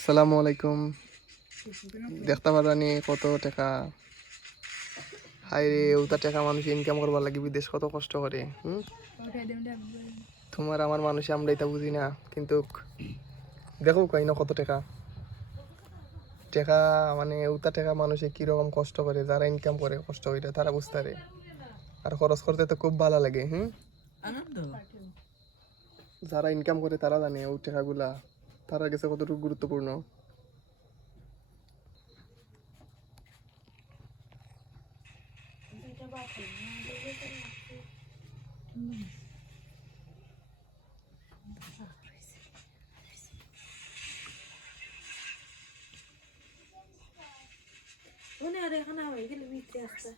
আসসালামু আলাইকুম। দেখতে পারানি কত টাকা, হাই রে ওটা টাকা মানুষ ইনকাম করবার লাগে বিদেশ কত কষ্ট করে। তোমার আমার মানুষ আমরা এটা বুঝি না, কিন্তু দেখো কই না কত টাকা টাকা মানে ওটা টাকা মানুষে কিরকম কষ্ট করে, যারা ইনকাম করে কষ্ট করে তারা বুঝতে পারে। আর খরচ করতে তো খুব ভালো লাগে। আনন্দ যারা ইনকাম করে তারা জানে ওই টাকাগুলা তারা কাছে কতটুকু গুরুত্বপূর্ণ। উনি আর এখানে হয়ে গেলে মিত্রে আসতে